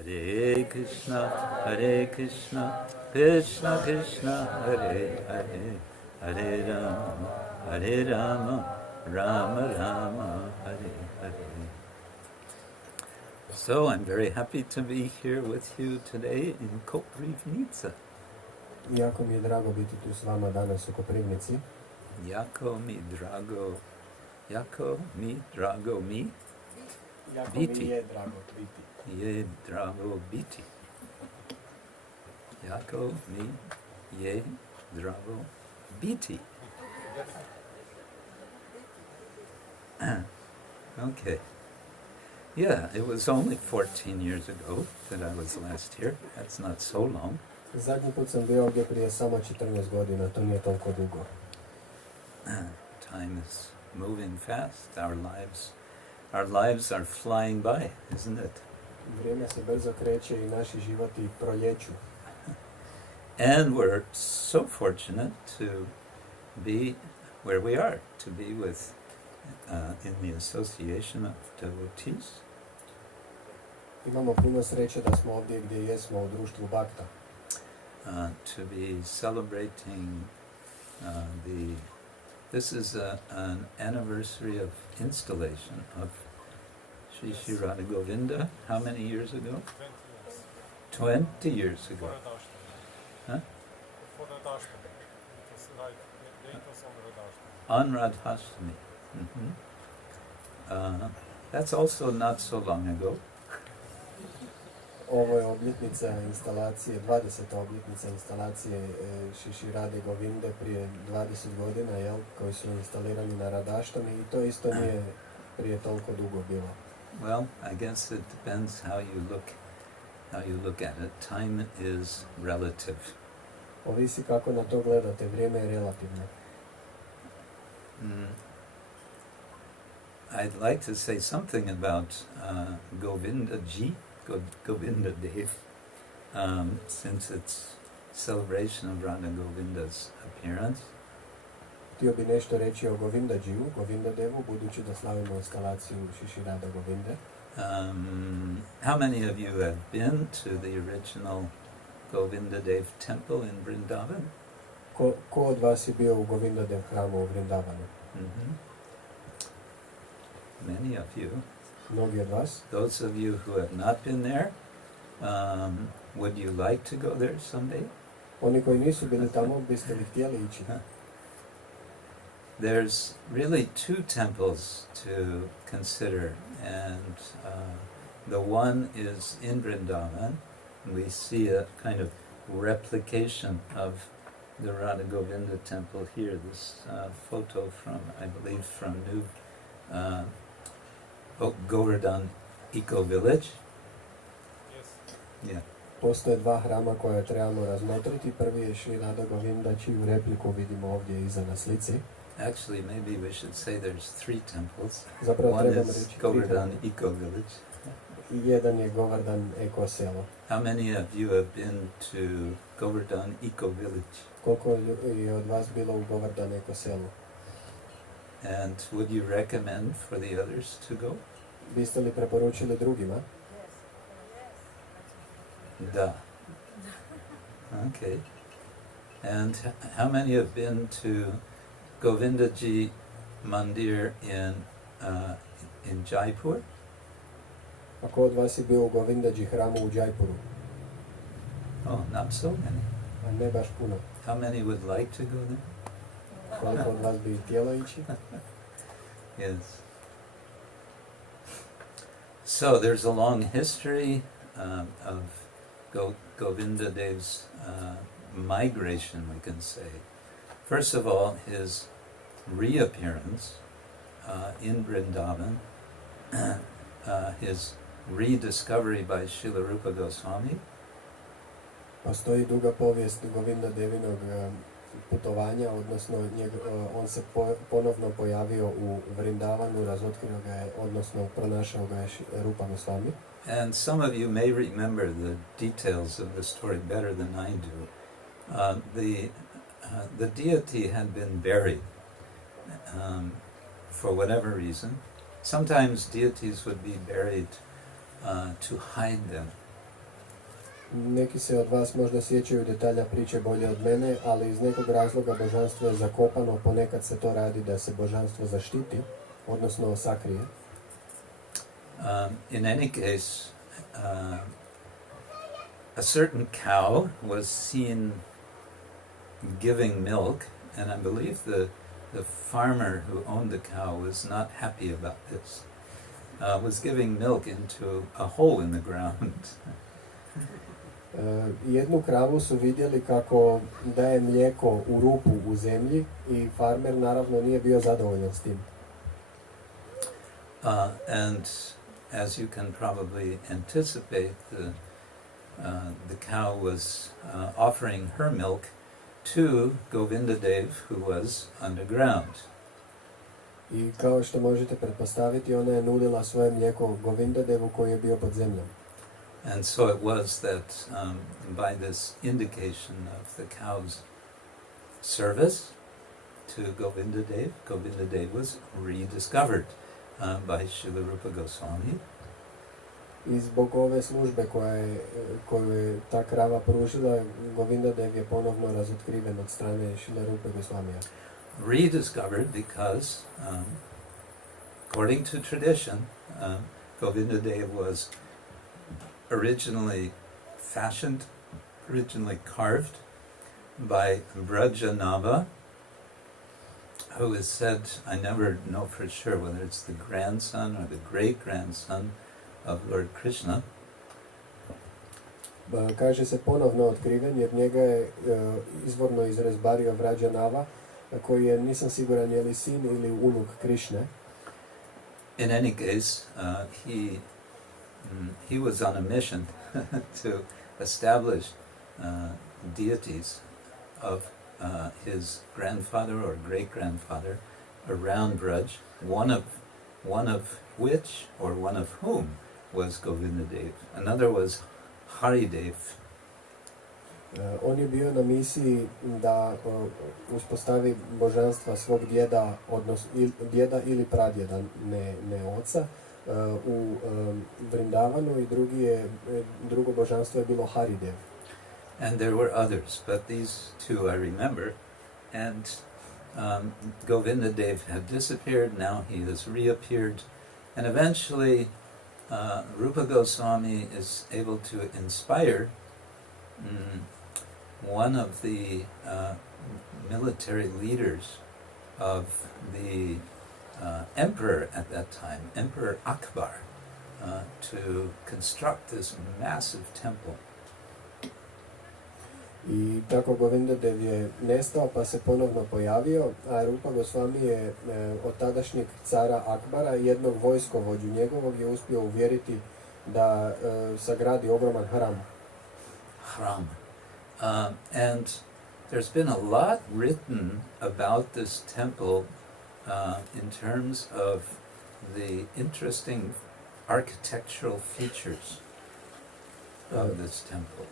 Hare Krishna, Krishna Krishna, Hare Hare, Hare Rama, Rama Rama, Hare Hare. So I'm very happy to be here with you today in Koprivnica. Jako mi je drago biti tu s vama danas u Koprivnici. Jako mi drago mi biti. Je drago biti. Je drago biti. Jako mi je drago biti. Okay. Yeah, it was only 14 years ago that I was last here. That's not so long. Zadnji put sam bio ovdje prije samo 14 godina, to nije toliko dugo. Time is moving fast. Our lives are flying by, isn't it? Vrijeme se brzo kreće i naši životi proljeću. And we're so fortunate to be where we are, to be with in the association of devotees. Imamo puno sreće da smo ovdje gdje jesmo u društvu Bhakta. To be celebrating this is an anniversary of installation of Shri Radha Govinda. How many years ago? 20 years ago. Huh? On Radhashtami. Mm-hmm. That's also not so long ago. Ovo je obljetnica instalacije, 20. obljetnica instalacije Shri Radhe Govinde prije 20 godina, koji su instalirani na Radhaštami i to isto nije prije toliko dugo bilo. Well, I guess it depends how you look at it. Time is relative. Ovisi kako na to gledate, vrijeme je relativno. I'd like to say something about Govinda Ji, Govinda Dev, since it's celebration of Radha Govinda's appearance. Htio bi nešto reći o Govindađiju, Govinda Devu, budući da slavimo instalaciju Shri Radha Govinde. How many of you have been to the original Govinda Dev temple in Vrindavan? Ko od vas je bio u Govinda Dev hramu u Vrindavanu? Mm-hmm. Many of you. Mnogi od vas. Those of you who have not been there, would you like to go there someday? Oni koji nisu bili tamo, biste li htjeli ići? There's really two temples to consider, and the one is in Vrindavan. We see a kind of replication of the Radha Govinda temple here. This photo from, I believe, from New Govardhan Eco Village. Yes. Yeah. Postoje dva hrama koje trebamo razmotriti. Prvi je Shri Radha Govinda, čiju repliku vidimo ovdje iza na slici. Actually, maybe we should say there's three temples. Zapravo One trebamo is reći Govardhan Eco Village. I jedan je Govardhan Eko selo. How many of you have been to Govardhan Eco Village? Koliko je od vas bilo u Govardhan Eko selu? And would you recommend for the others to go? Biste li preporučili drugima? Da. Okay. And how many have been to Govindaji Mandir in Jaipur? A ko od vas je bio u Govindađi hramu u Jaipuru? Oh, not so many. A ne baš puno. How many would like to go there? Koliko od vas bi htjelo ići? Yes. So there's a long history of Govinda Dev's migration, we can say. First of all, his reappearance in Vrindavan, his rediscovery by Srila Rupa Goswami. Postoji duga povijest Govinda Devinog putovanja, odnosno on se ponovno pojavio u Vrindavanu, razotkrio ga je, odnosno pronašao ga je Rupa Goswami. And some of you may remember the details of the story better than I do. The deity had been buried for whatever reason. Sometimes deities would be buried to hide them Neki se od vas možda sjećaju detalja priče bolje od mene, ali iz nekog razloga božanstvo je zakopano, ponekad se to radi da se božanstvo zaštiti, odnosno sakrije. In any case, a certain cow was seen giving milk, and I believe the farmer who owned the cow was not happy about this. Was giving milk into a hole in the ground. Jednu kravu su vidjeli kako daje mlijeko u rupu u zemlji i farmer naravno nije bio zadovoljan s tim. And as you can probably anticipate, the cow was offering her milk to Govinda Dev, who was underground. I kao što možete pretpostaviti, ona je nudila svoje mlijeko Govinda Devu koji je bio pod zemljom. And so it was that by this indication of the cow's service to Govinda Dev was rediscovered by Srila Rupa Goswami. I zbog ove službe koju je ta krava pružila, Govinda Dev je ponovno razotkriven od strane Srila Rupa Goswamija. Rediscovered because, according to tradition, Govinda Dev was originally fashioned, originally carved by Brajanava, who is said, I never know for sure whether it's the grandson or the great-grandson of Lord Krishna. Kaže se ponovno otkriven jer njega je izvorno izrezbario Brajanava, koji je, nisam siguran je li sin ili unuk Krišne. In any case, he was on a mission to establish deities of his grandfather or great-grandfather around Braj, one of which, or one of whom, was Govinda Dev. Another was Hari Dev. On je bio na misiji da uspostavi božanstva svog djeda, odnosno djeda ili pradjeda, ne oca, u Vrindavanu, i drugo božanstvo je bilo Haridev. And there were others, but these two I remember. And Govinda Dev had disappeared, now he has reappeared. And eventually Rupa Goswami is able to inspire one of the military leaders of the emperor at that time, Emperor Akbar, to construct this massive temple. I tako Govinda Dev je nestao pa se ponovno pojavio, a Rupa Goswami je od tadašnjeg cara Akbara, jednog vojskovođu njegovog, je uspio uvjeriti da sagradi ogroman hram. And there's been a lot written about this temple in terms of the interesting architectural features of this temple.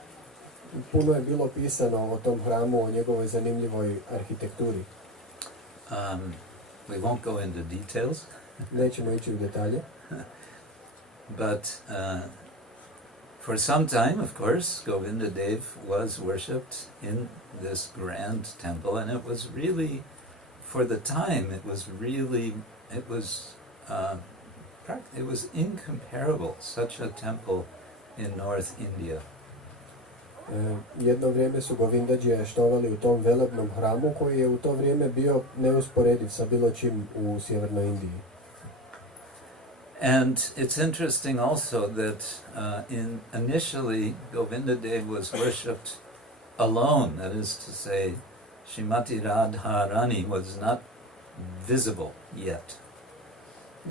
Puno je bilo pisano o tom hramu, o njegovoj zanimljivoj arhitekturi. We won't go into details. Nećemo ići u detalje. But for some time, of course, Govinda Dev was worshipped in this grand temple, and it was really, for the time, it was incomparable, such a temple in North India. Jedno vrijeme su Govindadžije štovali u tom velebnom hramu koji je u to vrijeme bio neusporediv sa bilo čim u sjevernoj Indiji. And it's interesting also that initially Govinda Dev was worshipped alone, that is to say, Srimati Radharani was not visible yet.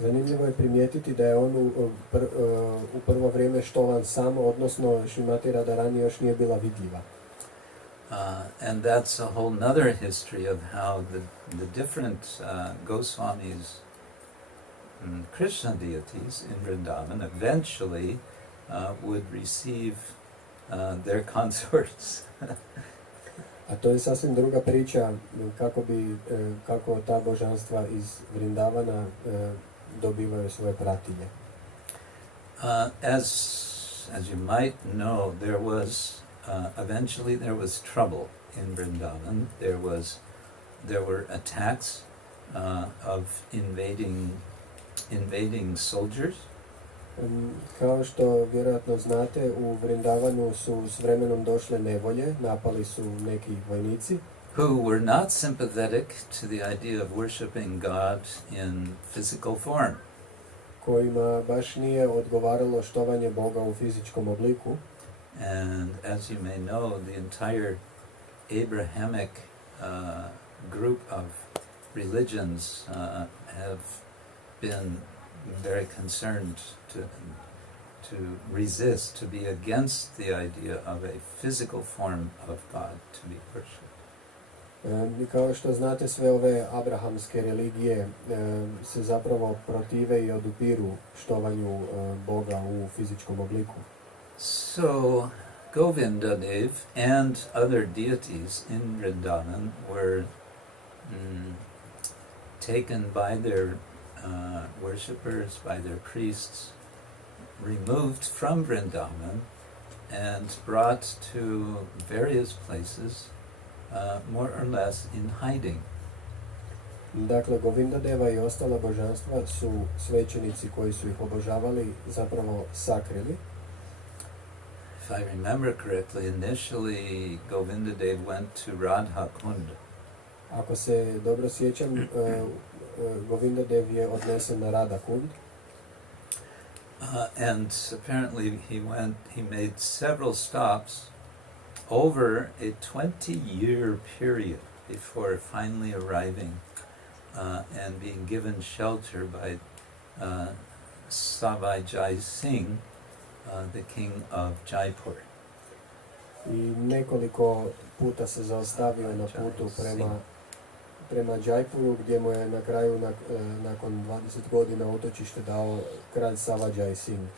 Zanimljivo je primijetiti da je on u prvo vrijeme štovan sam, odnosno Srimati Radharani još nije bila vidljiva. And that's a whole other history of how the different Goswamis, Krishna deities in Vrindavan eventually would receive their consorts. A to je sasvim druga priča kako ta božanstva iz Vrindavana dobivaju svoje pratilje. As as you might know, there was eventually there was trouble in Vrindavan. There were attacks of invading soldiers. Kao što vjerojatno znate, u Vrindavanu su s vremenom došle nevolje, napali su neki vojnici who were not sympathetic to the idea of worshiping God in physical form. kojima baš nije odgovaralo štovanje Boga u fizičkom obliku. And as you may know, the entire Abrahamic group of religions have been very concerned to resist, to be against the idea of a physical form of God to be worshipped. I kao što znate, sve ove abrahamske religije se zapravo protive i odupiru štovanju Boga u fizičkom obliku. So Govinda Dev and other deities in Vrindavan were taken by their worshippers, by their priests, removed from Vrindavan and brought to various places, more or less in hiding. Dakle, Govinda Deva i ostala božanstva su svećenici koji su ih obožavali zapravo sakrili. If I remember correctly, initially Govinda Dev went to Radha Govinda. Ako se dobro sjećam, Govinda Dev je odnesen na Radha Kund. And apparently he made several stops over a 20-year period before finally arriving and being given shelter by Savai Jai Singh, the king of Jaipur. I nekoliko puta se zaustavio na putu prema Jaipuru, gdje mu je na kraju nakon 20 godina utočište dao kralj Savai Singh.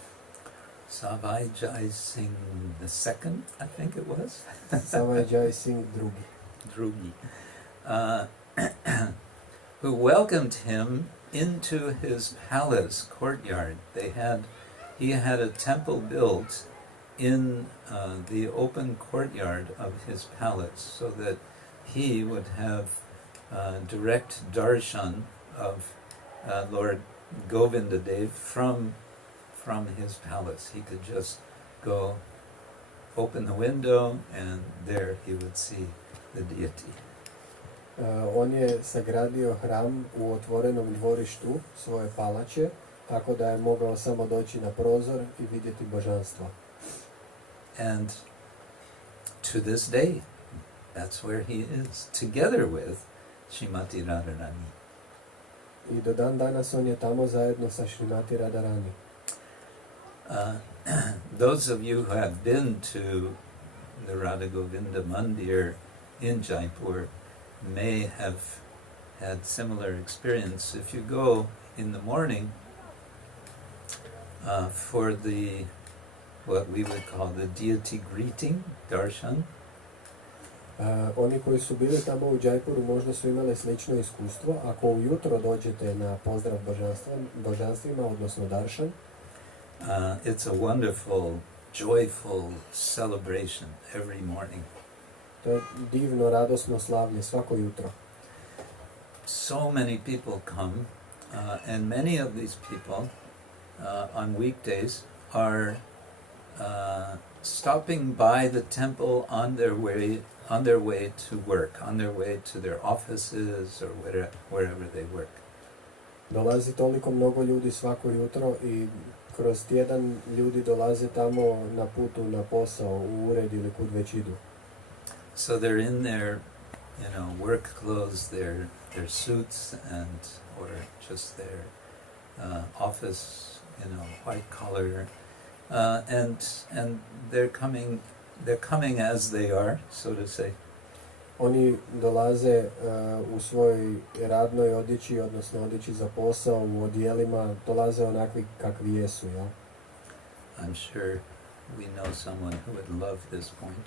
Savai Jai Singh II, I think it was. Savai Singh Drugi. Who welcomed him into his palace courtyard. He had a temple built in the open courtyard of his palace so that he would have direct darshan of Lord Govinda Dev from his palace. He could just go open the window and there he would see the deity. On je sagradio hram u otvorenom dvorištu svoje palače, tako da je mogao samo doći na prozor i vidjeti božanstva. And to this day, that's where he is, together with Srimati Radharani. I do dan danas on je tamo zajedno sa Srimati Radharani. Those of you who have been to the Radha Govinda Mandir in Jaipur may have had similar experience. If you go in the morning for what we would call the deity greeting, darshan. Oni koji su bili tamo u Jaipuru možda su imali slično iskustvo. Ako ujutro dođete na pozdrav božanstvima, odnosno darshan, it's a wonderful, joyful celebration every morning. To je divno, radosno slavlje svako jutro. So many people come, and many of these people on weekdays are stopping by the temple on their way to work, on their way to their offices or wherever they work. Dolazi toliko mnogo ljudi svako jutro i kroz tjedan ljudi dolaze tamo na putu na posao, u ured ili kud već idu. So they're in their, work clothes, their suits, or just their office, white collar, and they're coming as they are, so to say. Oni dolaze u svojoj radnoj odjeći, odnosno odjeći za posao, u odijelima, dolaze onakvi kakvi jesu, jel? I'm sure we know someone who would love this point.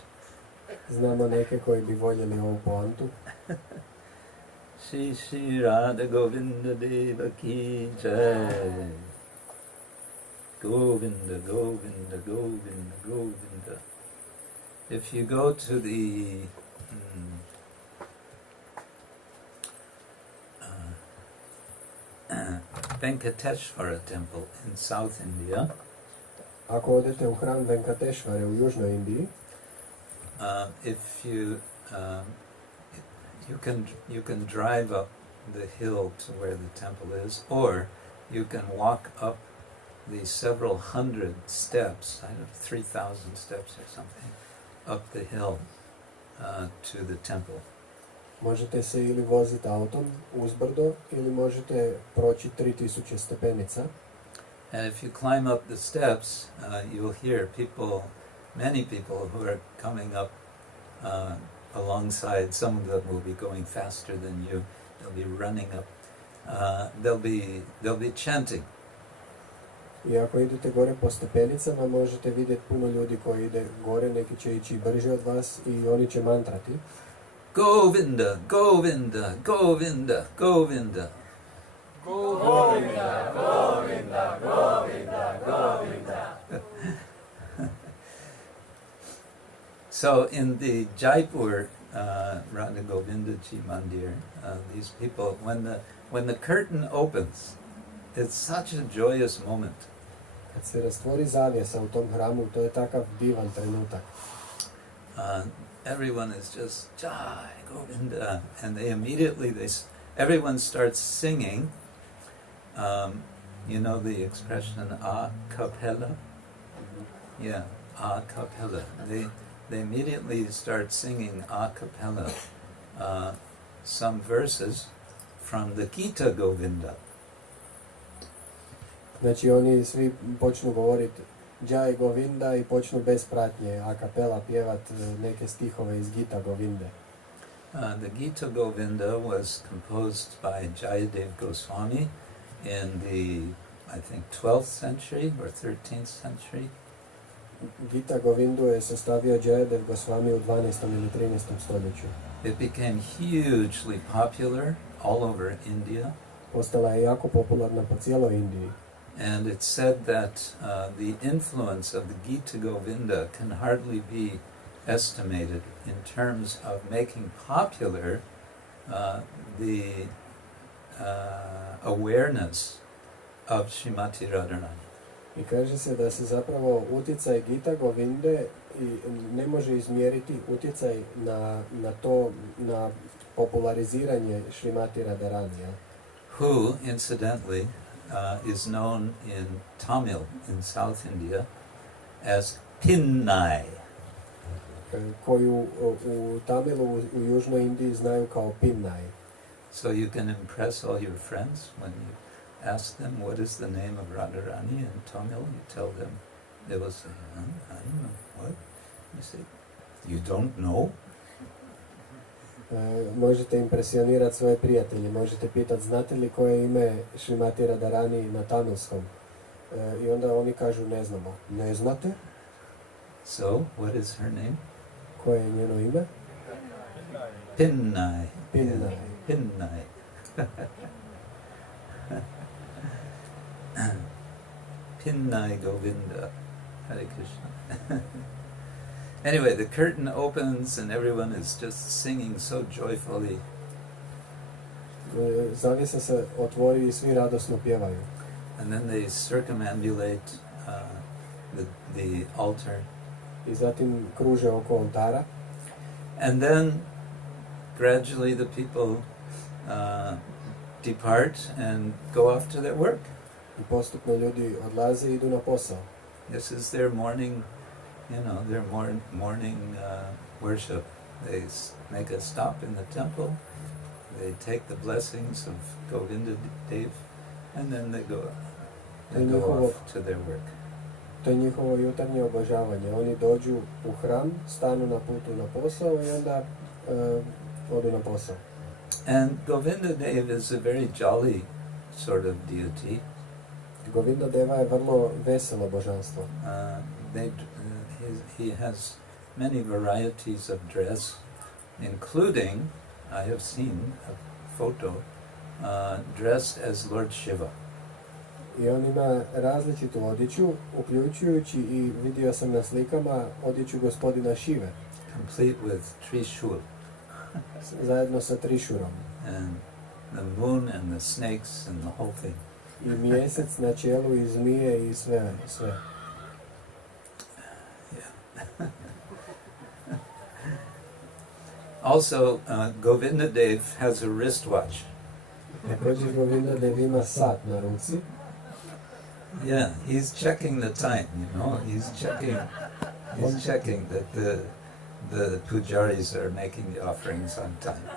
Znamo neke koji bi voljeli ovu poantu. Shri Shri Radha Govinda Deva ki jai. Govinda, Govinda, Govinda, Govinda. If you go to the Venkateshwara temple in South India, Ako odete u hram Venkateshvare u Južnoj Indiji, if you you can drive up the hill to where the temple is, or you can walk up the several hundred steps, I don't know, 3,000 steps or something, up the hill to the temple. možete se ili voziti autom uzbrdo ili možete proći 3000 stepenica. And if you climb up the steps, you'll hear many people who are coming up alongside. Some of them will be going faster than you. They'll be running up. They'll be chanting. I ako idete gore po stepenicama, možete vidjeti puno ljudi koji ide gore, neki će ići brže od vas i oni će mantrati. Govinda, Govinda, Govinda, Govinda. Govinda, Govinda, Govinda, Govinda. So in the Jaipur Radha Govinda Ji Mandir, these people, when the curtain opens, it's such a joyous moment. Kad se rastvori zavjesa u tom hramu, to je takav divan trenutak. Everyone is just Jai Govinda, and they immediately everyone starts singing. You know the expression a cappella? Yeah, a cappella. They immediately start singing a cappella some verses from the Gita Govinda. Znači oni svi počnu govoriti Jai Govinda i počnu bez pratnje a kapela pjevat neke stihove iz Gita Govinde. The Gita Govinda was composed by Jayadev Goswami in the, I think, 12th century or 13th century. Gita Govindu je sastavio Jayadev Goswami u 12. ili 13. stoljeću. It became hugely popular all over India. Postala je jako popularna po cijeloj Indiji. And it's said that the influence of the Gita Govinda can hardly be estimated in terms of making popular the awareness of Srimati Radharani. I kaže se da se zapravo utjecaj Gita Govinde ne može izmjeriti utjecaj na populariziranje Srimati Radharani. Who, incidentally, is known in Tamil in South India as Pinnai. Koju u Tamilu u Južnoj Indiji znaju kao Pinnai. So you can impress all your friends when you ask them what is the name of Radharani in Tamil. You tell them, they will say, I don't know, what? You say, you don't know? Možete impresionirati svoje prijatelje, možete pitati znate li koje je ime Srimati Radharani na tamilskom. I onda oni kažu ne znamo. Ne znate? So, what is her name? Koje je njeno ime? Pinnai. Pinnai. Pinnai. Pinnai Govinda. Hare Krishna. Anyway, the curtain opens and everyone is just singing so joyfully. Zavjesa se otvori i svi radosno pjevaju. And then they circumambulate the altar. I zatim kruže oko oltara. And then gradually the people depart and go off to their work. I postupno ljudi odlaze i idu na posao. This is their morning, their morning worship. They make a stop in the temple. They take the blessings of Govinda Dev, and then they go off to their work. To je njihovo jutarnje obožavanje. Oni dođu u hram, stanu na putu na posao i onda odu na posao. And Govinda Dev is a very jolly sort of deity. Govinda Deva je vrlo veselo božanstvo. He has many varieties of dress, including, I have seen a photo, dressed as Lord Shiva. I on ima različitu odjeću, uključujući i vidio sam na slikama odjeću gospodina Šive. Complete with Trishul. Zajedno sa Trišurom. And the moon and the snakes and the whole thing. I mjesec na čelu i zmije i sve. Also, Govinda Dev has a wristwatch. Također Govinda Dev ima sat na ruci. Yeah, he's checking the time, you know. He's checking that the pujaris are making the offerings on time.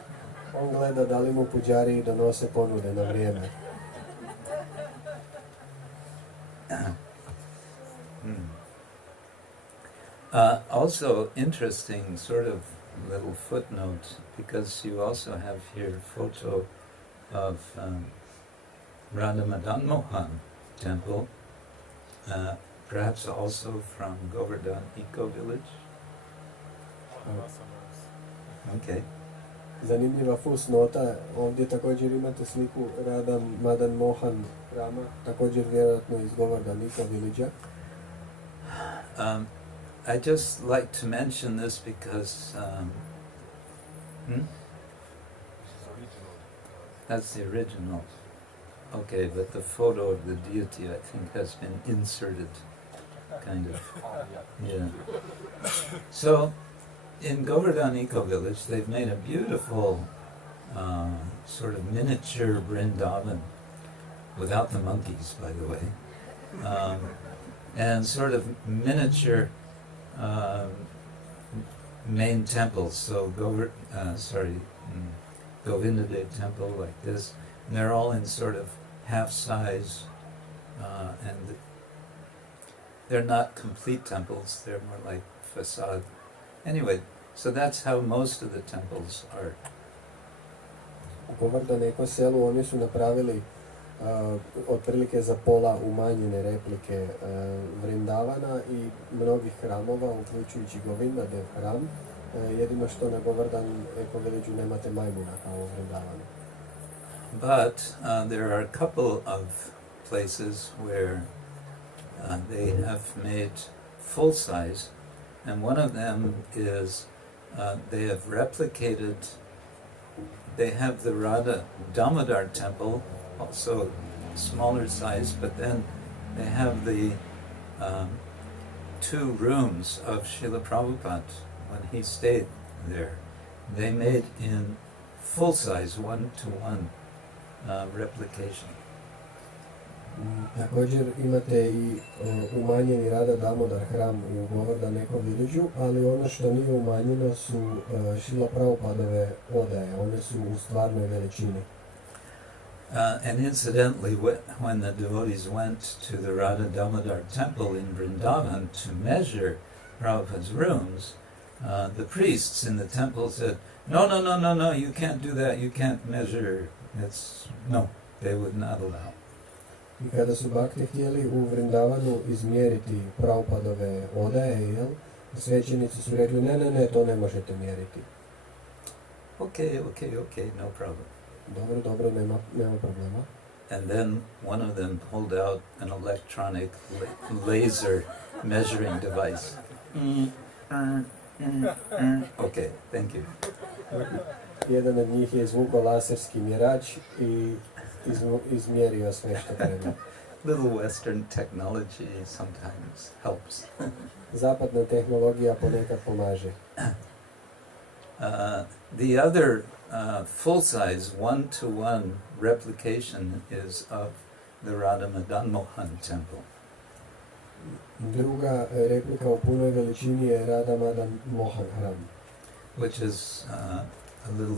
On gleda da li mu puđari donose ponude na vrijeme. Also interesting sort of little footnote, because you also have here a photo of Radha Madan Mohan temple, perhaps also from Govardhan Eco Village. Okay. Zanimljiva fusnota, ovdje također imate sliku Radha Madan Mohan hrama, također vjerojatno iz Govardhan Eco Village. I just like to mention this because that's the original. Okay, but the photo of the deity, I think, has been inserted, kind of. Yeah. So, in Govardhan Eco Village, they've made a beautiful sort of miniature Vrindavan, without the monkeys, by the way, and sort of miniature main temples. So Govinda Dev temple like this, and they're all in sort of half size, and they're not complete temples. They're more like facade. Anyway, so that's how most of the temples are. U Govardhan Eco selu oni su napravili otprilike za pola umanjene replike Vrindavana i mnogih hramova, uključujući Govinda Dev hram. Jedino što na Govardhan Eco Village nemate majmuna kao u Vrindavanu. But there are a couple of places where they have made full size, and one of them is they have replicated. They have the Radha Damodar temple, also smaller size, but then they have the 2 rooms of Srila Prabhupada when he stayed there. They made in full size, 1-to-1 replication. Također imate i umanjeni Radha Damodar hram u Govardhan Eco Village, ali ono što nije umanjeno su Srila Prabhupadove odaje, one su u stvarnoj veličini. And incidentally, when the devotees went to the Radha Damodar temple in Vrindavan to measure Prabhupada's rooms, the priests in the temple said, no, you can't do that, you can't measure, they would not allow. I kada su bhakti htjeli u Vrindavanu izmjeriti Prabhupadove odaje, svećenici su rekli, ne, to ne možete mjeriti. Okay, no problem. Dobro, nema problema. And then one of them pulled out an electronic laser measuring device. Okay, thank you. Jedan od njih je izvukao laserski mjerač i izmjerio sve što treba. Little Western technology sometimes helps. Zapadna tehnologija ponekad pomaže. The other full-size 1-to-1 replication is of the Radha Madan Mohan temple. Druga replika u punoj veličini je Radha Madan Mohan hram, which is a little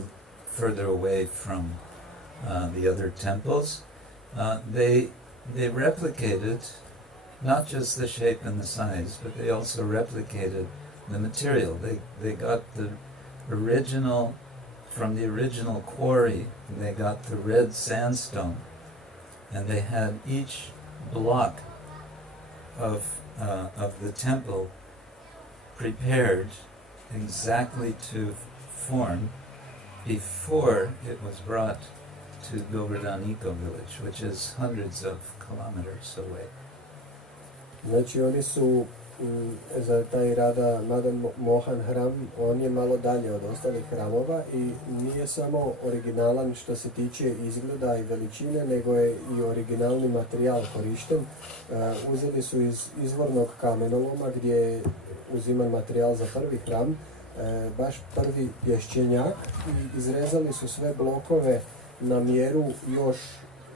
further away from the other temples. They replicated not just the shape and the size, but they also replicated the material. They got the original, from the original quarry, they got the red sandstone, and they had each block of the temple prepared exactly to form before it was brought to Govardhan Eco-Village, which is hundreds of kilometers away. Znači oni su za taj Radha Madan Mohan hram, on je malo dalje od ostalih hramova i nije samo originalan što se tiče izgleda i veličine, nego je i originalni materijal korišten. Uzeli su iz izvornog kamenoloma gdje je uziman materijal za prvi hram, baš prvi pješčenjak, i izrezali su sve blokove na mjeru još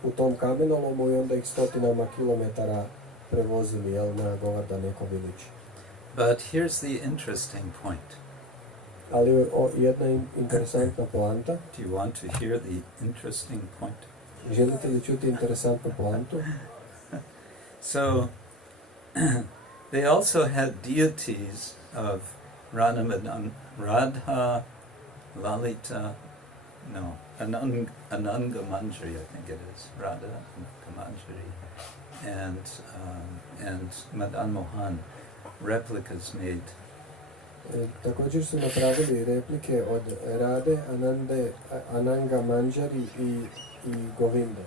u tom kamenolomu i onda ih stotinama kilometara prevozili na Govardhan Eco-Village. But here's the interesting point. Ali jedna interesantna poanta. Do you want to hear the interesting point? Želite li čuti interesantnu poantu? So, they also had deities of Radha Lalita, Ananga Manjari, I think it is, Radha Manjari, and Madan Mohan, replicas made. Također su napravili replike od Rade, Ananga Manjari i Govinde.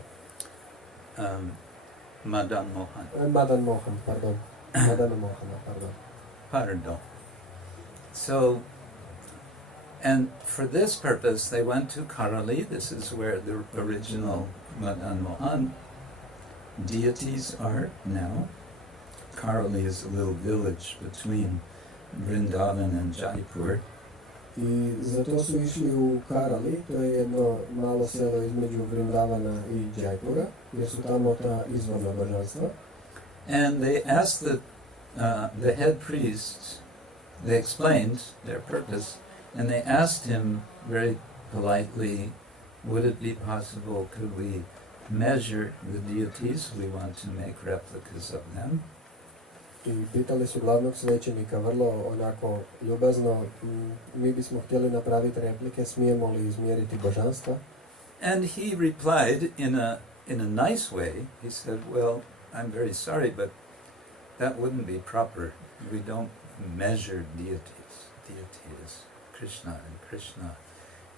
Madan Mohan. Madan Mohan, pardon. Madana Mohana, pardon. Pardon. So, and for this purpose, they went to Karali. This is where the original Madan Mohan deities are now. Karali is a little village between Vrindavan and Jaipur. I zato su išli u Karali, to je jedno malo selo između Vrindavana i Jaipura, jer su tamo ta izvorna božanstva. And they asked the head priests, they explained their purpose, and they asked him very politely, would it be possible, could we measure the deities? We want to make replicas of them. I pitali su glavnog svećenika vrlo onako ljubazno, mi bismo htjeli napraviti replike, smijemo li izmjeriti božanstva? And he replied in a nice way. He said, well, I'm very sorry, but that wouldn't be proper. We don't measure deities. Deity is Krishna, and Krishna,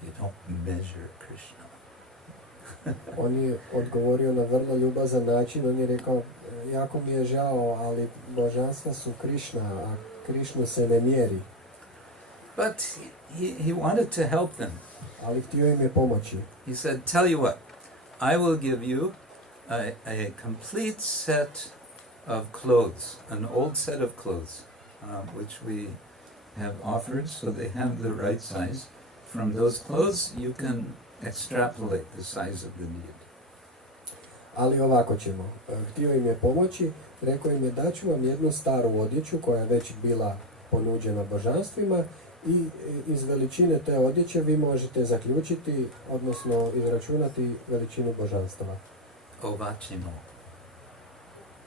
you don't measure Krishna. On je odgovorio na vrlo ljubazan način, on je rekao, jako mi je žao, ali božanstva su Krishna, a Krishnu se ne mjeri. But he wanted to help them. Ali htio im je pomoći. He said, tell you what, I will give you a complete set of clothes, an old set of clothes, which we have offered, so they have the right size. From those clothes, you can extrapolate the size of the deity. Ali ovako ćemo. Htio im je pomoći, rekao im je daću vam jednu staru odjeću koja je već bila ponuđena božanstvima i iz veličine te odjeće vi možete zaključiti, odnosno izračunati veličinu božanstava. Ovachimo.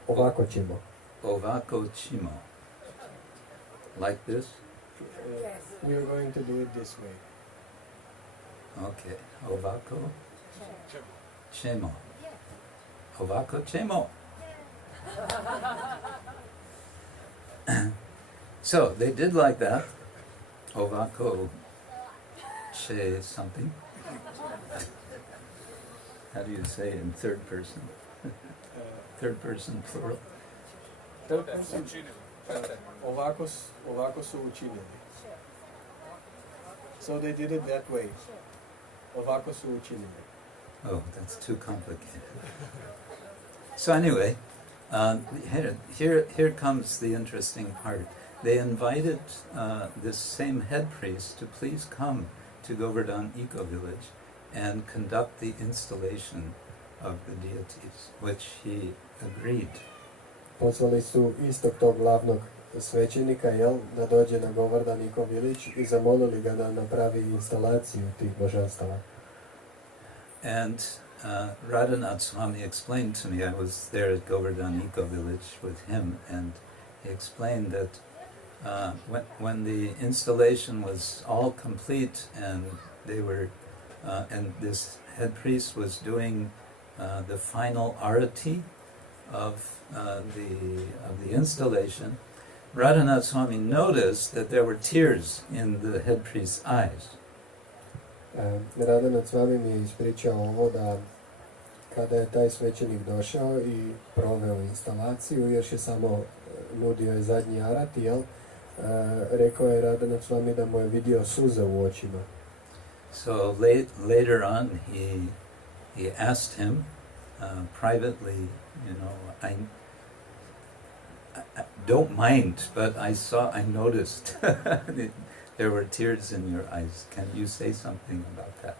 Ovako ćemo. Ovako chimo. Like this? We are going to do it this way. Okay. Ovako chemo. Ovako chemo. So they did like that. Ovako che something. How do you say in third person? Third person plural. Third person. Ovako su učinili. So they did it that way. Ovako su učinili. Oh, that's too complicated. So anyway, here comes the interesting part. They invited this same head priest to please come to Govardhan Eco-Village and conduct the installation of the deities, which he agreed. Pozvali su istog tog glavnog svećenika, da dođe na Govardhan Eco-Village i zamolili ga da napravi instalaciju tih božanstava. And Radhanath Swami explained to me, I was there at Govardhan Eco-Village with him, and he explained that when the installation was all complete and they were, and this head priest was doing the final arati of the installation, Radhanath Swami noticed that there were tears in the head priest's eyes. Radha Swami mi je ispričao ovo da kada je taj svećenik došao i proveo instalaciju, još je samo nudio je zadnji arati, jel? Rekao je Radha Swami da mu je vidio suze u očima. So later on he asked him privately, you know, I don't mind, but I noticed there were tears in your eyes. Can you say something about that?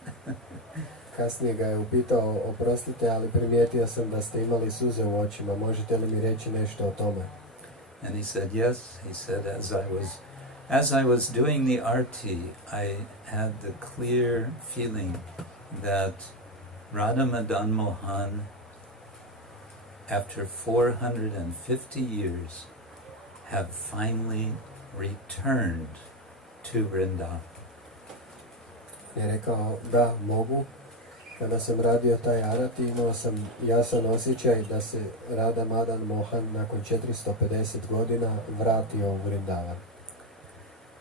Kasnije ga je upitao, oprostite, ali primijetio sam da ste imali suze u očima, možete li mi reći nešto o tome? And he said, yes. He said, as I was doing the arti, I had the clear feeling that Radha Madan Mohan, after 450 years, have finally returned to Vrindavan. Je rekao, da, mogu. Kada sam radio taj arati, imao sam jasan osjećaj da se Radha Madan Mohan nakon 450 godina vratio u Vrindavan.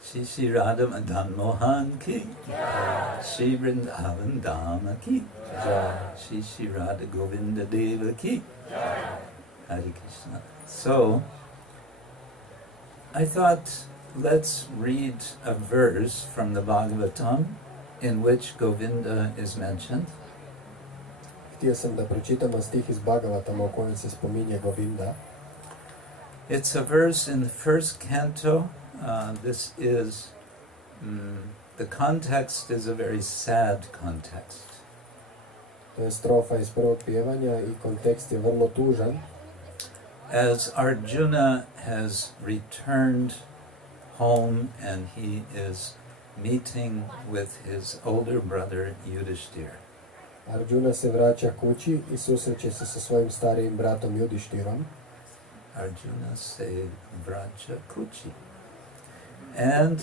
Shri Shri Radha Madan Mohan ki, Shri Vrindavan Dama ki, Shri Shri Radha Govinda Deva ki, Hare Krishna. So, I thought, let's read a verse from the Bhagavatam in which Govinda is mentioned. Htio sam da pročitamo stih iz Bhagavatama u kojem se spominje Govinda. It's a verse in the first canto. This is, the context is a very sad context. To je strofa iz prvog pjevanja i kontekst je vrlo tužan. As Arjuna has returned home and he is meeting with his older brother Yudhishthir. Arjuna se vraća kući i susreće se sa svojim starijim bratom Yudhishtirom. Arjuna se vraća kući. And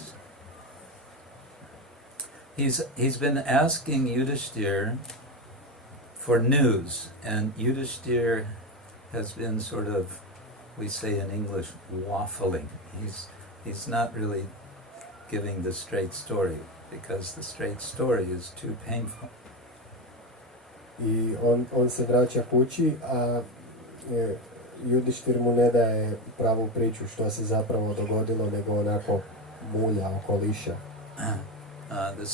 he's been asking Yudhishthir for news, and Yudhishthir has been sort of, we say in English, waffling. He's not really giving the straight story, because the straight story is too painful. I on se vraća kući, a Yudhishthir mu ne daje pravu priču što se zapravo dogodilo, nego onako mulja, okoliša. The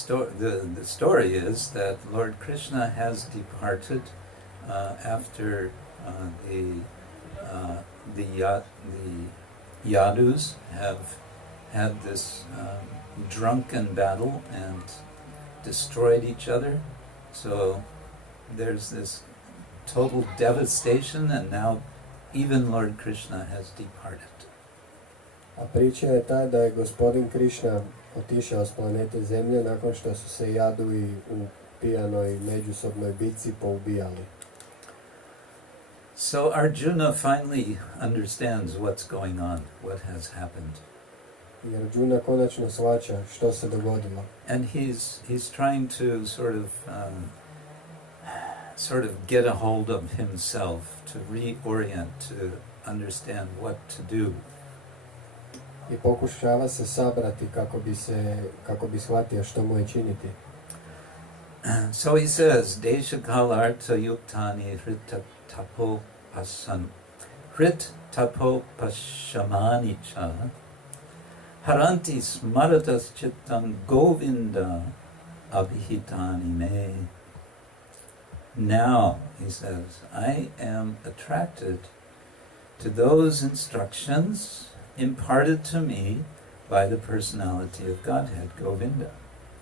story is that Lord Krishna has departed after the Yadus have had this drunken battle and destroyed each other. So there's this total devastation, and now even Lord Krishna has departed. A priča je ta da je gospodin Krishna otišao s planete Zemlje nakon što su se Jadui u pijanoj međusobnoj bitci poubijali. So Arjuna finally understands what's going on, what has happened. I Arjuna konačno shvaća što se dogodilo. And he's trying to sort of get a hold of himself, to reorient, to understand what to do. I pokušava se sabrati kako bi shvatio što mu je činiti. So he says, Desha kalarta yuktani hrit tapo pashamani cha haranti smaratas chittam govinda abhitani me. Now, he says, I am attracted to those instructions imparted to me by the personality of Godhead, Govinda.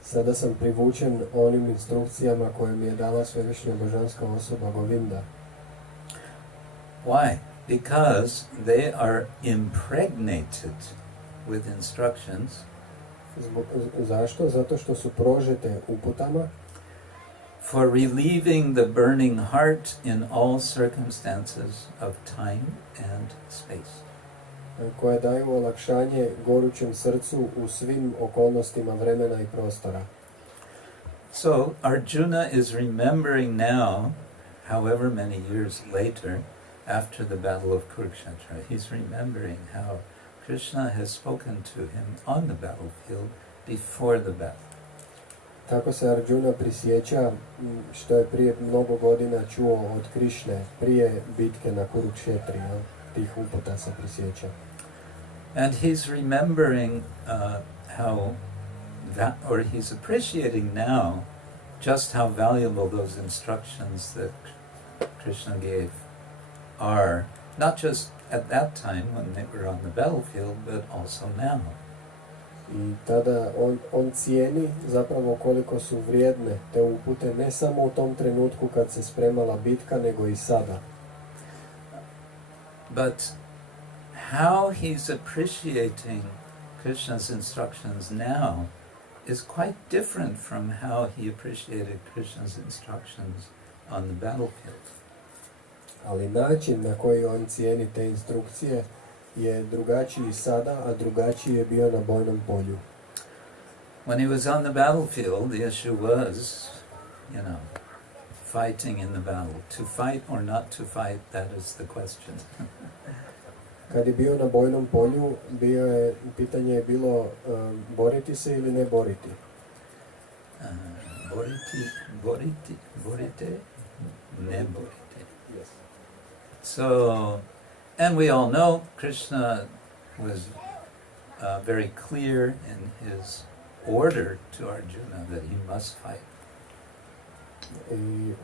Sada sam privučen onim instrukcijama koje mi je dala svevišnja božanska osoba Govinda. Why? Because they are impregnated with instructions. Zašto? Zato što su prožete uputama for relieving the burning heart in all circumstances of time and space. Koje daju olakšanje gorućem srcu u svim okolnostima vremena i prostora. So Arjuna is remembering now, however many years later, after the battle of Kurukshetra, he's remembering how Krishna has spoken to him on the battlefield before the battle. Tako se Arjuna prisjeća što je prije mnogo godina čuo od Krišne, prije bitke na Kurukšetri, ja? Tih uputa se prisjeća. And he's remembering or he's appreciating now just how valuable those instructions that Krishna gave are, not just at that time when they were on the battlefield, but also now. I tada on cijeni zapravo koliko su vrijedne te upute, ne samo u tom trenutku kad se spremala bitka, nego i sada. But how he's appreciating Krishna's instructions now is quite different from how he appreciated Krishna's instructions on the battlefield. Ali način na koji on cijeni te instrukcije je drugačiji sada, a drugačiji je bio na bojnom polju. When he was on the battlefield, the issue was, fighting in the battle. To fight or not to fight, that is the question. Kad je bio na bojnom polju, pitanje je bilo boriti se ili ne boriti. Borite, ne borite. Yes. So, and we all know Krishna was very clear in his order to Arjuna that he must fight. I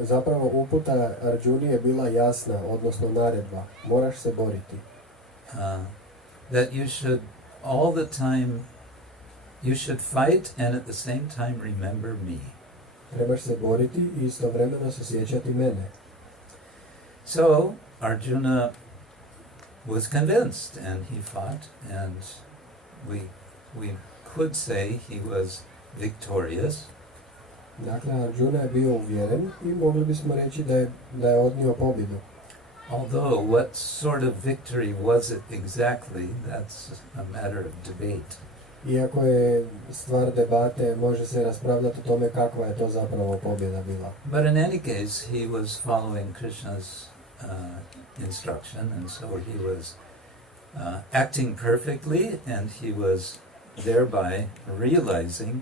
zapravo uputa Arjuni je bila jasna, odnosno naredba. Moraš se boriti. That you should all the time, you should fight and at the same time remember me. Trebaš se boriti i istovremeno se sjećati mene. So Arjuna was convinced and he fought, and we could say he was victorious. Dakle, Arjuna je bio uvjeren i mogli bismo reći da je odnio pobjedu. Although what sort of victory was it exactly, that's a matter of debate. Iako je stvar debate, može se raspravljati o tome kakva je to zapravo pobjeda bila. But in any case, he was following Krishna's instruction, and so he was acting perfectly, and he was thereby realizing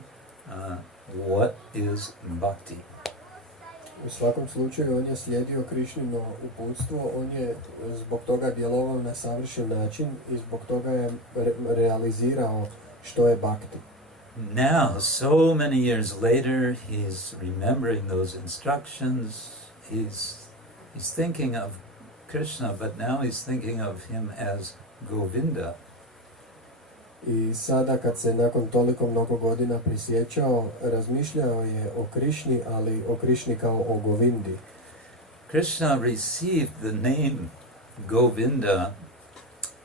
what is bhakti. U svakom slučaju on je slijedio Krišnino uputstvo, on je zbog toga djelovao na savršen način i zbog toga je realizirao što je bhakti. Now, so many years later, he's remembering those instructions. He's thinking of Krishna, but now he's thinking of him as Govinda. I sada kad se nakon toliko mnogo godina prisjećao, razmišljao je o Krišni, ali o Krišni kao o Govindi. Krishna received the name Govinda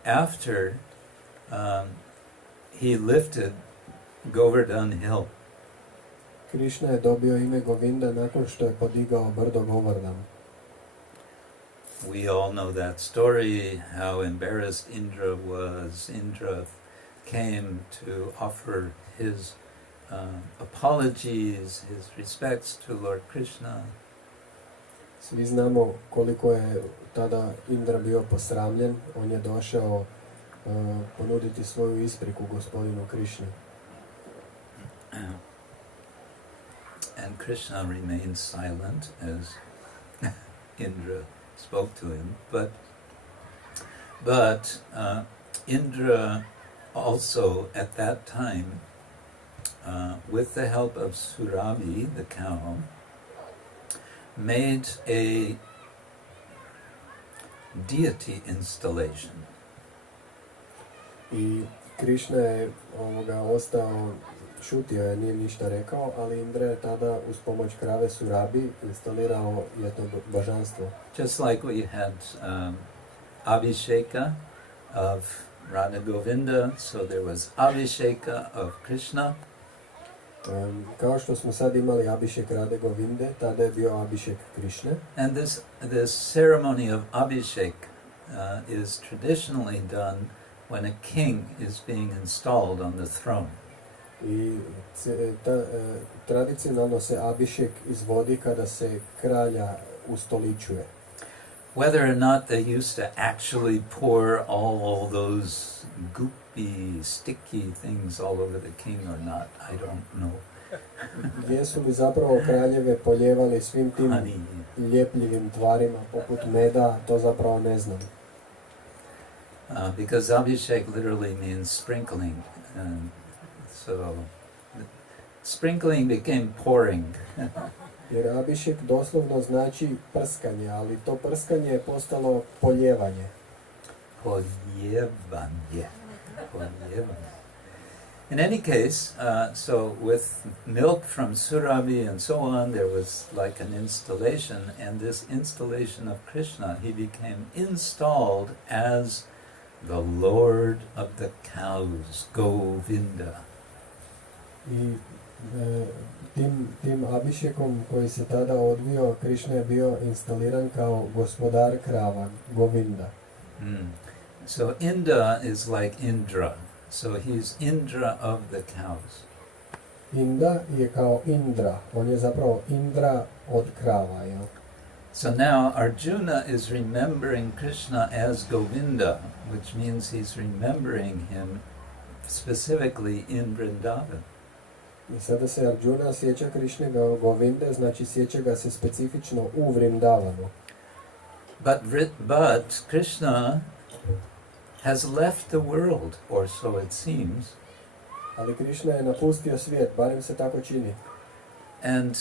after he lifted Govardhan Hill. Krišna je dobio ime Govinda nakon što je podigao brdo Govardhan. We all know that story, how embarrassed Indra was. Indra came to offer his apologies, his respects to Lord Krishna. Svi znamo koliko je tada Indra bio posramljen. On je došao ponuditi svoju ispriku gospodinu Krišni. And Krishna remained silent as Indra spoke to him. But Indra also at that time, with the help of Suravi, the cow, made a deity installation. I Krišna je ostao, šutio je, nije ništa rekao, ali Indra je tada uz pomoć krave Surabi instalirao jedno božanstvo. Just like we had Abhisheka of Radha Govinda, so there was Abhisheka of Krishna. Kao što smo sad imali Abhishek Radhe Govinde, tada je bio Abhishek Krišne. And this ceremony of Abhishek is traditionally done when a king is being installed on the throne. I tradicionalno se Abhishek izvodi kada se kralja ustoličuje. Whether or not they used to actually pour all those goopy, sticky things all over the king or not, I don't know. Gdje su li zapravo kraljeve poljevali svim tim honey. ljepljivim tvarima poput meda, to zapravo ne znam. Because Abhishek literally means sprinkling, and so sprinkling became pouring. Jer Abhishek doslovno znači prskanje, ali to prskanje je postalo poljevanje. Poljevanje. In any case, so with milk from Surabhi and so on, there was like an installation, and this installation of Krishna, he became installed as the Lord of the cows, Govinda. I tim Abhishekom koji se tada odvio, Krishna je bio instaliran kao gospodar krava, Govinda. So Inda is like Indra. So he's Indra of the cows. Inda je kao Indra, on je zapravo Indra od krava, jel? So now Arjuna is remembering Krishna as Govinda, which means he's remembering him specifically in Vrindavan. I sada se Arjuna sjeća Krišne Govinde, znači sjeća ga se specifično u Vrindavanu. But Krishna has left the world, or so it seems. Ali Krišna je napustio svijet, barem se tako čini. And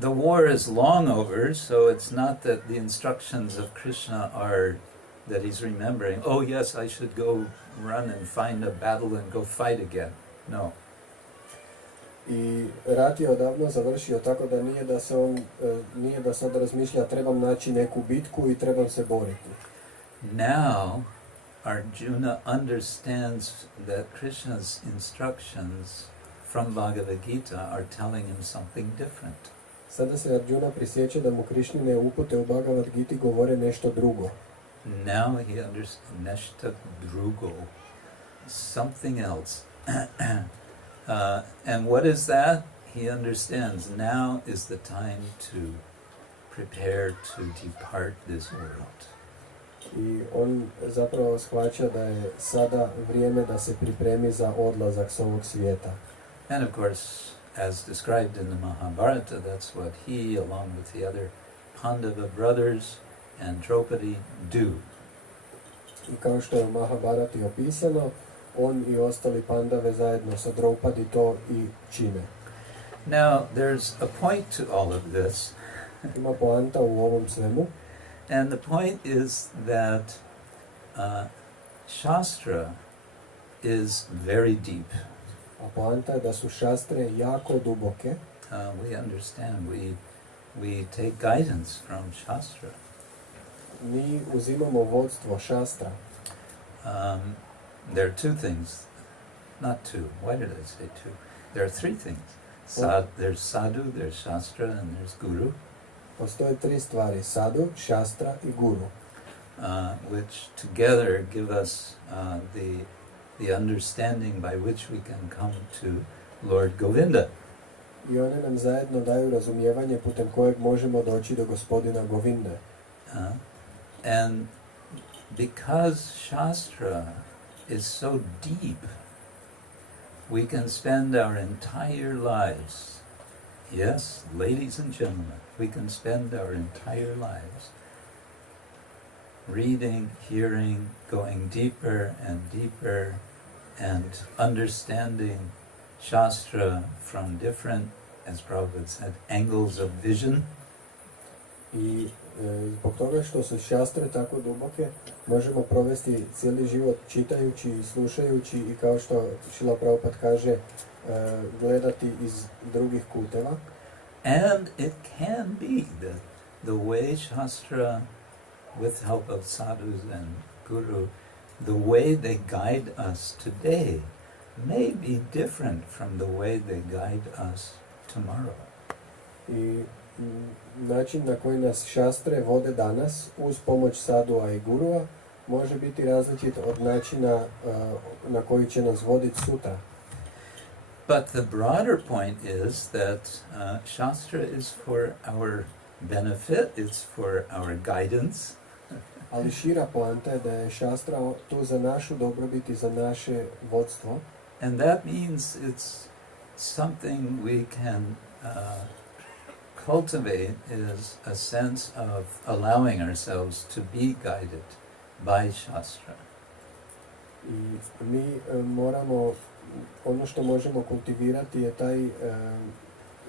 the war is long over, so it's not that the instructions of Krishna are that he's remembering, oh yes, I should go run and find a battle and go fight again. No. I rat je odavno završio, tako da nije da sad razmišlja trebam naći neku bitku i trebam se boriti. Now Arjuna understands that Krishna's instructions from Bhagavad Gita are telling him something different. Sada se Arjuna prisjeća da mu Krišnine upute u Bhagavad Giti govore nešto drugo. Now he understands neshta drugo, something else. And what is that? He understands now is the time to prepare to depart this world. I on zapravo shvaća da je sada vrijeme da se pripremi za odlazak s ovog svijeta. And of course, as described in the Mahabharata, that's what he, along with the other Pandava brothers and Draupadi, do. I kao što je u Mahabharati opisano, on i ostali Pandave zajedno sa Draupadi to i čine. Now, there's a point to all of this. Ima poanta u ovom svemu. And the point is that Shastra is very deep. A poanta je da su šastre jako duboke. We understand, we take guidance from Shastra. Mi uzimamo vodstvo šastra. There are two things, not two, why did I say two? There are three things. There's sadhu, there's shastra, and there's guru. Postoje tri stvari, sadhu, šastra i guru. Which together give us the understanding by which we can come to Lord Govinda. I one nam zajedno daju razumijevanje putem kojeg možemo doći do gospodina Govinde. And because Shastra is so deep, we can spend our entire lives, yes, ladies and gentlemen, we can spend our entire lives reading, hearing, going deeper and understanding Shastra from different, as Prabhupada said, angles of vision. I zbog toga što su šastre tako duboke, možemo provesti cijeli život čitajući i slušajući i kao što Šrila Prabhupada kaže, gledati iz drugih kuteva. And it can be that the way Shastra, with help of sadhus and guru, the way they guide us today may be different from the way they guide us tomorrow. I način na koji nas šastre vode danas, uz pomoć sadua i gurua, može biti različit od načina na koji će nas voditi sutra. But the broader point is that Shastra is for our benefit, it's for our guidance. Ali šira poanta je da je šastra tu za našu dobrobit i za naše vodstvo. And that means it's something we can cultivate is a sense of allowing ourselves to be guided by Shastra. I mi moramo, ono što možemo kultivirati je taj,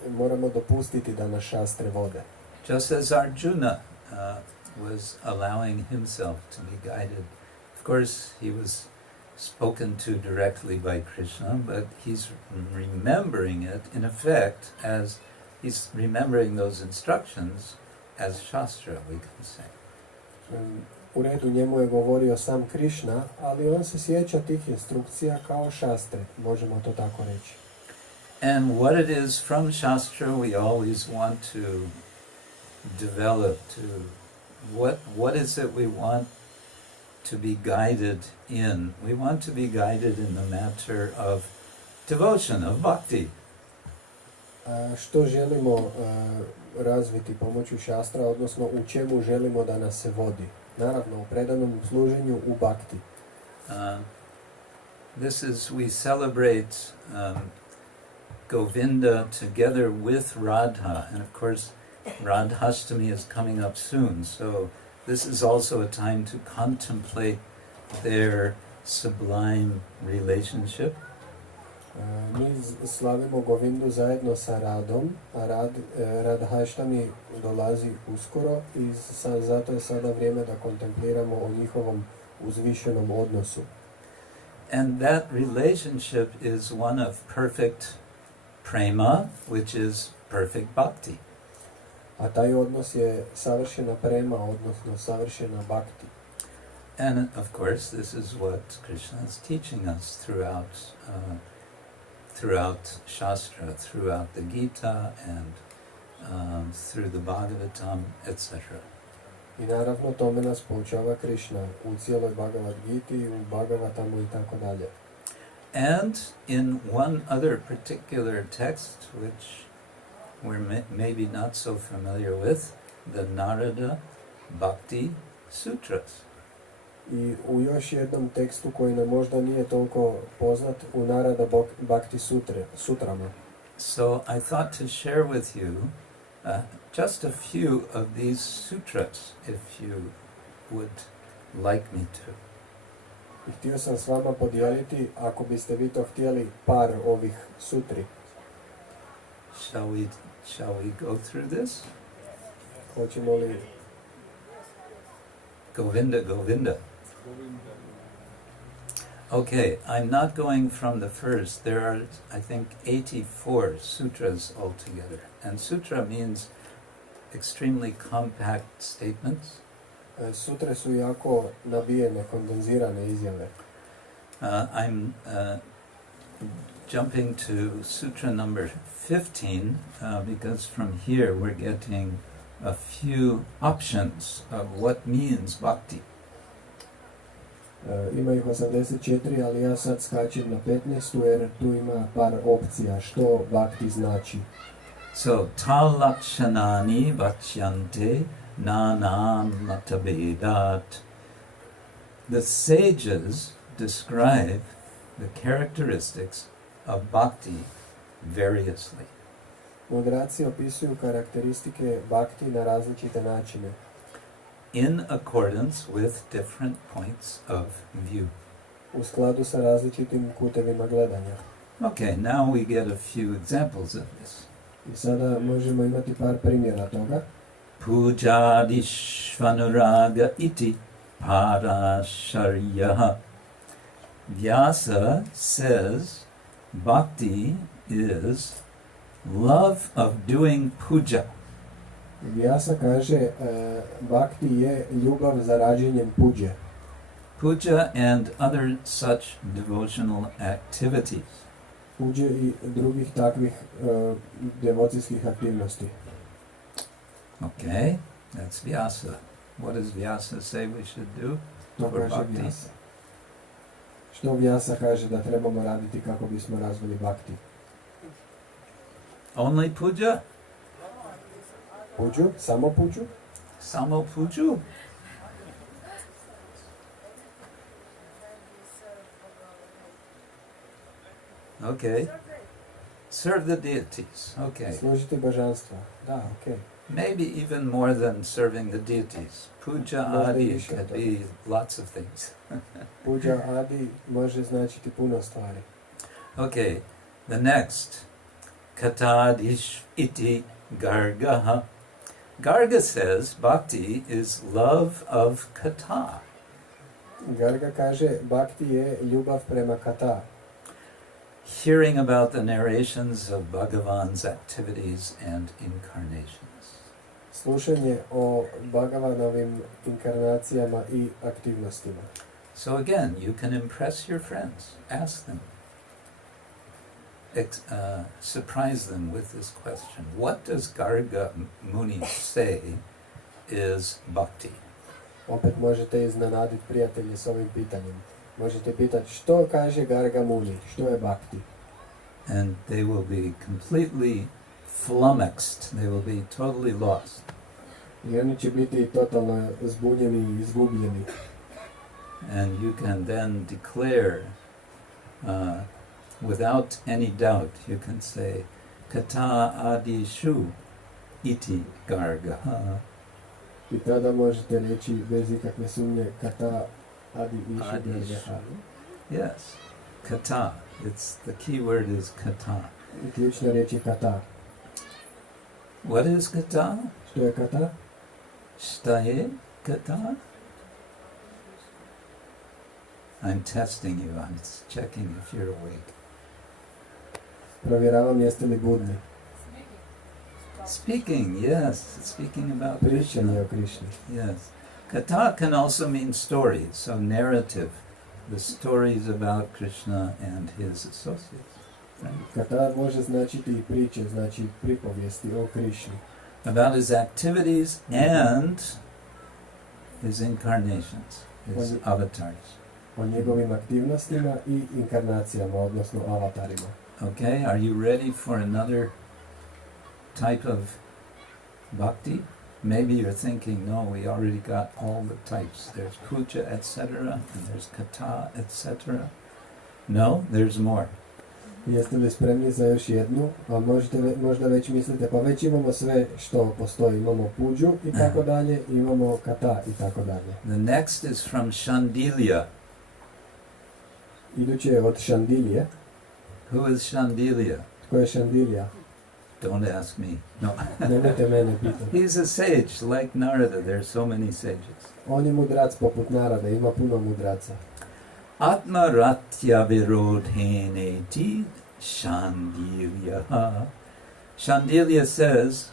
moramo dopustiti da nas šastre vode. Just as Arjuna was allowing himself to be guided. Of course, he was spoken to directly by Krishna, but he's remembering it, in effect, as he's remembering those instructions as Shastra, we can say. U redu, njemu je govorio sam Krishna, ali on se sjeća tih instrukcija kao šastre, možemo to tako reći. And what it is from Shastra we always want to develop, to what is it we want to be guided in? We want to be guided in the matter of devotion, of bhakti. Što želimo razviti pomoću šastra, odnosno u čemu želimo da nas se vodi? Naravno, u predanom služenju u bhakti. This is, we celebrate Govinda together with Radha, and of course Radhashtami is coming up soon, so this is also a time to contemplate their sublime relationship. Mi slavimo Govindu zajedno sa Radom, a Radhashtami dolazi uskoro i zato je sada vrijeme da kontempliramo o njihovom uzvišenom odnosu. And that relationship is one of perfect prema, which is perfect bhakti. A taj odnos je savršena prema, odnosno savršena bhakti. And of course, this is what Krishna is teaching us throughout Shastra, throughout the Gita, and through the Bhagavatam, etc. I naravno tome nas poučava Krishna u cijeloj Bhagavad Giti, u Bhagavatamu i tako dalje. And in one other particular text, which we're maybe not so familiar with, the Narada Bhakti Sutras. I u još jednom tekstu koji nam možda nije toliko poznat, u Narada Bhakti Sutrama. So I thought to share with you just a few of these sutras, if you would like me to. I htio sam s vama podijeliti, ako biste vi to htjeli, par ovih sutri. Shall we go through this? Hoćemo li? Govinda. Okay, I'm not going from the first. There are, I think, 84 sutras altogether. And sutra means extremely compact statements. Sutre su jako nabijene, kondenzirane izjave. I'm jumping to sutra number 15 because from here we're getting a few options of what means bhakti. Ima ih 84, ali ja sad skačem na 15, jer tu ima par opcija što bhakti znači. So, tal lakshanani vachyante nanam matavedat. The sages describe the characteristics of bhakti variously. Mudraci opisuju karakteristike bhakti na različite načine. In accordance with different points of view. U skladu sa različitim kutevima gledanja. Okay, now we get a few examples of this. I sada možemo imati par primjera toga. Pujadishvanuraga iti parasharyaha. Vyasa says bhakti is love of doing puja. Vyasa kaže bhakti je ljubav za rađenjem puđe. Puja and other such devotional activities. Puđe i drugih takvih devocijskih aktivnosti. Okay, that's Vyasa. What does Vyasa say we should do To for kaže bhakti? Vyasa. Što Vyasa kaže da trebamo raditi kako bismo razvili bhakti? Only puja? Puđu? Samo puđu? Samo puju? Okay. serve the deities. Okay. Služiti božanstva. Da, okej. Maybe even more than serving the deities. Puja Možda i adi više od could toga. be lots of things. Puja adi može značiti puno stvari. Okay, the next. Katadish iti gargaha. Garga says bhakti is love of kata. Garga kaže, bhakti je ljubav prema kata. Hearing about the narrations of Bhagavan's activities and incarnations. Slušanje o Bhagavanovim inkarnacijama i aktivnostima. So again, you can impress your friends. Ask them. Surprise them with this question. What does Garga Muni say is bhakti? Opet možete iznenaditi prijatelje s ovim pitanjem. Možete pitati što kaže Garga Muni, što je bhakti. And they will be completely flummoxed. They will be totally lost. I oni će biti totalno zbunjeni i izgubljeni. And you can then declare, without any doubt, you can say, Kata adishu iti gargaha. I tada možete reći bez ikakve sumnje kata adi iši gargaha. Yes, kata. The key word is kata. I ključna riječ je kata. What is kata? Što je kata? Šta je kata? I'm testing you. I'm checking if you're awake. Provjeravam jeste li budni. Speaking, yes. Speaking about Pričanje Krishna. o Krišni. Yes. Kata can also mean story, so narrative. The stories about Krishna and his associates. Right? Kata može značiti i priče, znači pripovijesti o Krišni. About his activities and his incarnations, his avatars. O njegovim aktivnostima i inkarnacijama, odnosno avatarima. Okay, are you ready for another type of bhakti? Maybe you're thinking, no, we already got all the types. There's puja, etc., and there's kata, etc. No, there's more. Jeste li spremni za još jednu? A možda već mislite, pa već imamo sve što postoji. Imamo puđu i tako dalje, imamo kata i tako dalje. The next is from Shandilya. Iduće je od Šandilije. Who is Shandilya? Tko je Šandilija? Don't ask me. No. Nemojte mene pitati. He's a sage, like Narada. There's so many sages. On je mudrac poput Narada, ima puno mudraca. Atma ratya virodheneti Shandilya. Shandilya says,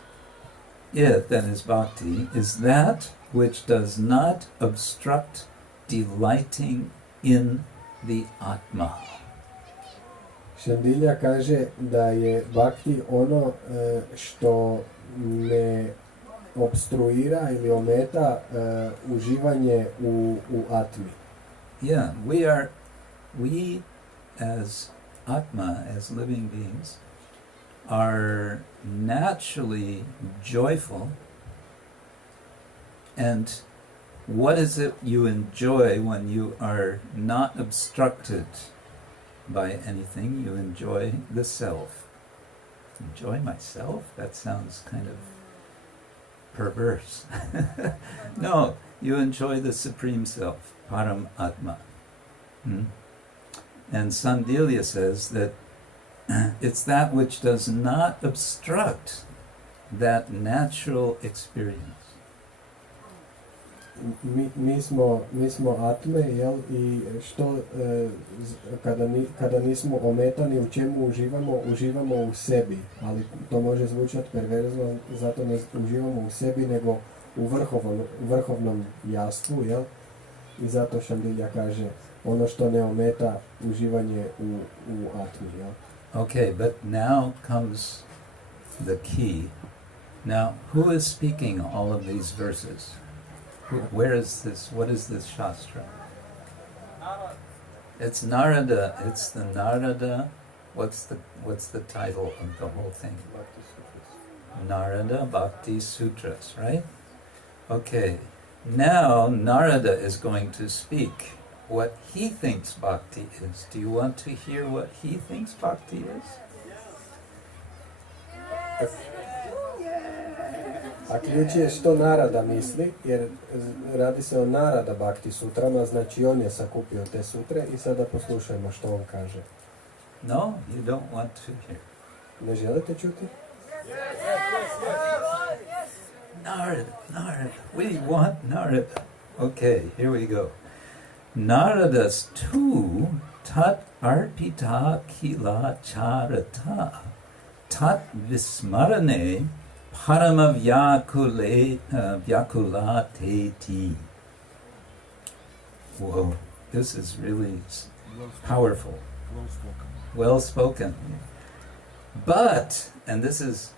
that is bhakti, is that which does not obstruct delighting in the Atma. Šandilja kaže da je bhakti ono što ne obstruira ili ometa uživanje u atmi. Yeah, we as Atma, as living beings, are naturally joyful. And what is it you enjoy when you are not obstructed by anything? You enjoy the self. Enjoy myself? That sounds kind of perverse. No, you enjoy the Supreme Self, Param Atma. And Sandilya says that it's that which does not obstruct that natural experience. Mi smo atme, jel? I što kada nismo ometani u čemu uživamo u sebi, ali to može zvučati perverzno, zato ne uživamo u sebi, nego u vrhovnom jastvu, jel? I zato Šandilja kaže ono što ne ometa uživanje u atmi, jel? Okay, but now comes the key. Now, who is speaking all of these verses? Where is this? What is this Shastra? It's Narada. It's the Narada. What's the title of the whole thing? Narada Bhakti Sutras, right? Okay. Now Narada is going to speak what he thinks bhakti is. Do you want to hear what he thinks bhakti is? A ključ je što Narada misli, jer radi se o Narada Bhakti sutrama, znači on je sakupio te sutre i sada poslušajmo što on kaže. No, you don't want to hear. Ne želite čuti? Narada, we want Narada. Okay, here we go. Naradas tu tat arpita kila charata tat vismarane parama vyakulateti. Whoa, this is really powerful. Well spoken. But, and this is,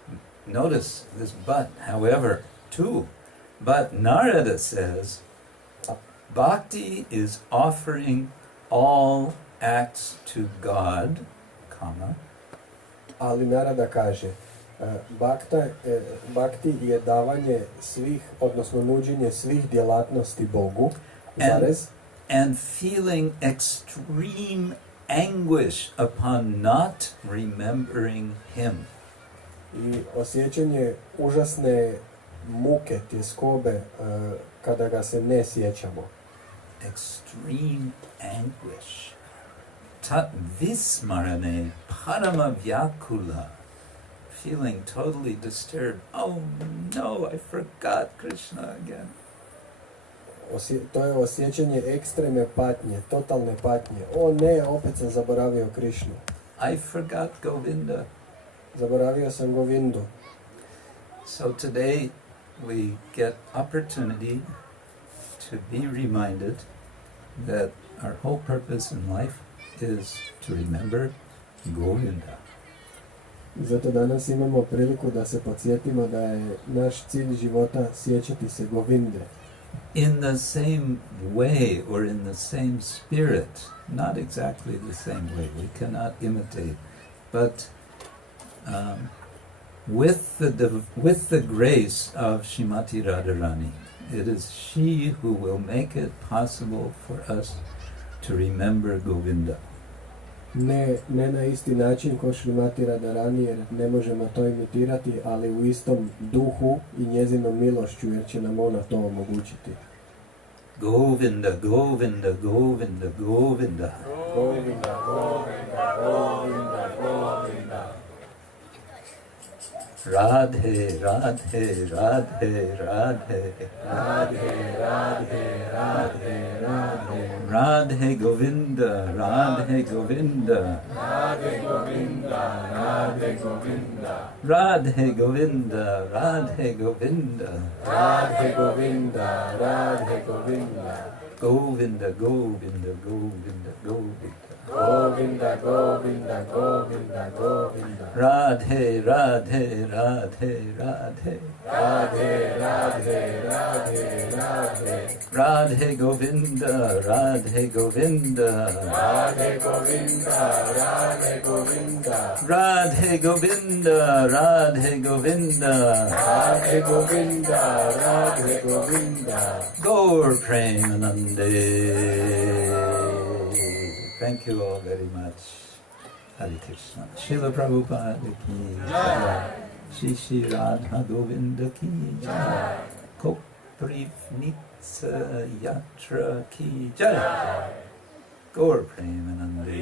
notice this but, however, too. But Narada says, Bhakti is offering all acts to God, comma. Ali Narada kaže, Bhakti je davanje svih, odnosno nuđenje svih djelatnosti Bogu, zarez. And feeling extreme anguish upon not remembering Him. I osjećanje užasne muke, tjeskobe, kada ga se ne sjećamo. Extreme anguish. Tat vismarane parama vyakula. Feeling totally disturbed. Oh no, I forgot Krishna again. To je osjećanje ekstremne patnje, totalne patnje. O ne, opet sam zaboravio Krišnu. I forgot Govinda. Zaboravio sam Govindu. So today we get opportunity to be reminded that our whole purpose in life is to remember Govinda. Zato danas imamo priliku da se podsjetimo da je naš cilj života sjećati se Govinde. In the same way or in the same spirit, not exactly the same way, we cannot imitate, but with the grace of Srimati Radharani, it is she who will make it possible for us to remember Govinda. Ne na isti način ko Srimati Radharani, jer ne možemo to imitirati, ali u istom duhu i njezinom milošću, jer će nam ona to omogućiti. Govinda, Govinda, Govinda, Govinda. Govinda, Govinda, Govinda, Govinda. Radhe, Radhe, Radhe, Radhe. Radhe, Radhe, Radhe, Radhe. Radhe Govinda, Radhe Govinda. Radhe Govinda, Radhe Govinda. Radhe Govinda, Radhe Govinda. Radhe Govinda, Radhe Govinda. Govinda, Govinda, Govinda, Govinda. Govinda, Govinda, Govinda, Govinda. Radhe, Radhe, Radhe, Radhe. Radhe, Radhe, Radhe, Radhe. Radhe Govinda, Radhe Govinda. Radhe Govinda, Radhe Govinda. Radhe Govinda, Radhe Govinda. Radhe Govinda, Radhe Govinda. Gaur Premanande. Thank you all very much. Hare Krishna. Srila Prabhupada ki jai. Shri Shri Radha Govinda ki jai. Koprivnica yatra ki jai. Gaur Premanande.